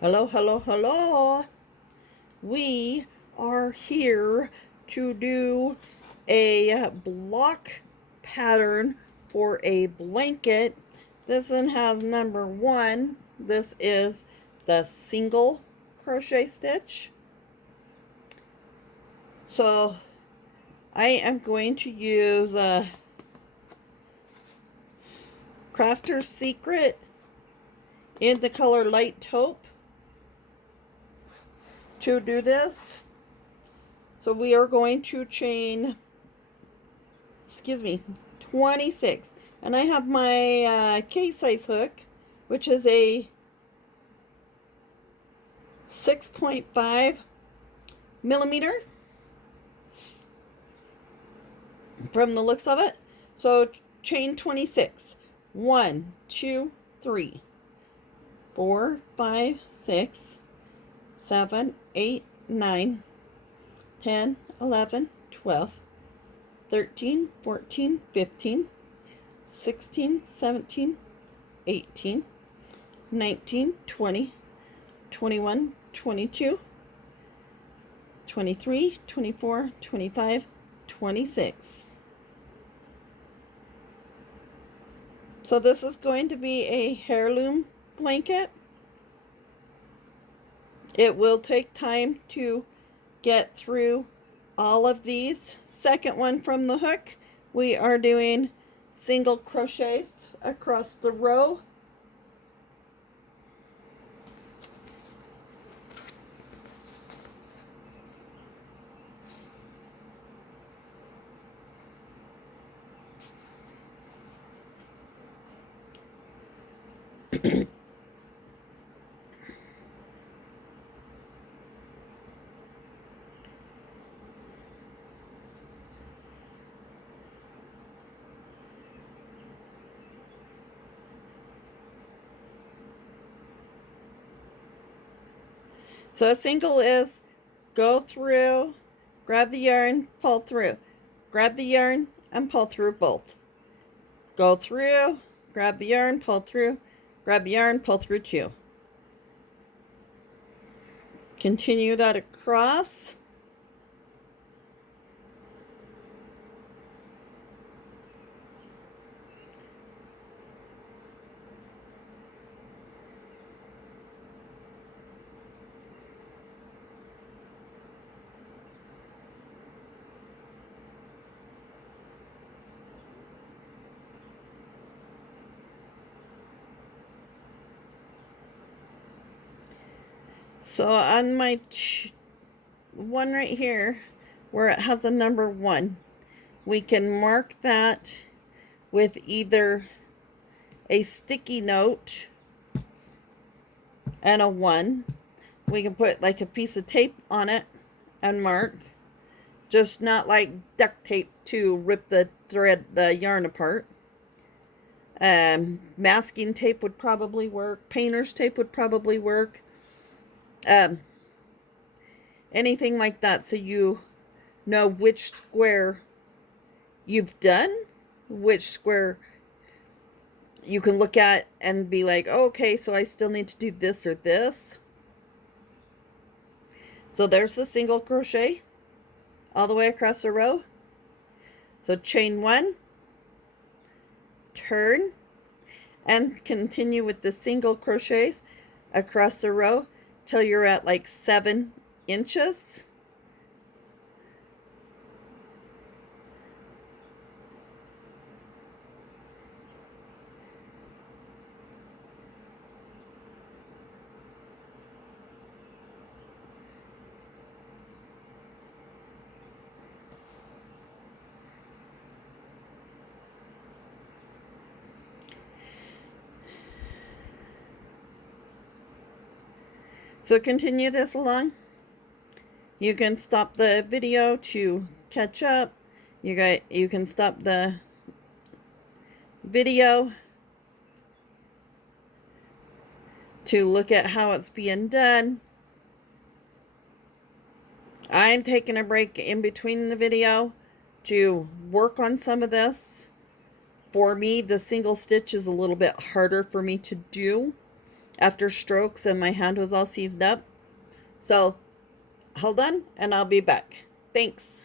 Hello, hello, hello. We are here to do a block pattern for a blanket. This one has number 1. This is the single crochet stitch. So I am going to use a Crafter's Secret in the color Light Taupe to do this. So we are going to chain, 26. And I have my K-size hook, which is a 6.5 millimeter from the looks of it. So chain 26. 1, 2, 3, 4, 5, 6, 7, 8, 9, 10, 11, 12, 13, 14, 15, 16, 17, 18, 19, 20, 21, 22, 23, 24, 25, 26. So this is going to be a heirloom blanket. It will take time to get through all of these. Second one from the hook, we are doing single crochets across the row. So a single is go through, grab the yarn, pull through. Grab the yarn and pull through both. Go through, grab the yarn, pull through, grab the yarn, pull through 2. Continue that across. So on my one right here, where it has a number 1, we can mark that with either a sticky note and a 1. We can put like a piece of tape on it and mark, just not like duct tape to rip the yarn apart. Masking tape would probably work. Painter's tape would probably work. Anything like that, so you know which square you've done, which square you can look at and be like, oh, okay, so I still need to do this or this. So there's the single crochet all the way across the row. So chain 1, turn, and continue with the single crochets across the row till you're at like 7 inches. So continue this along. You can stop the video to catch up. You can stop the video to look at how it's being done. I'm taking a break in between the video to work on some of this. For me, the single stitch is a little bit harder for me to do. after strokes and my hand was all seized up. So hold on and I'll be back. Thanks.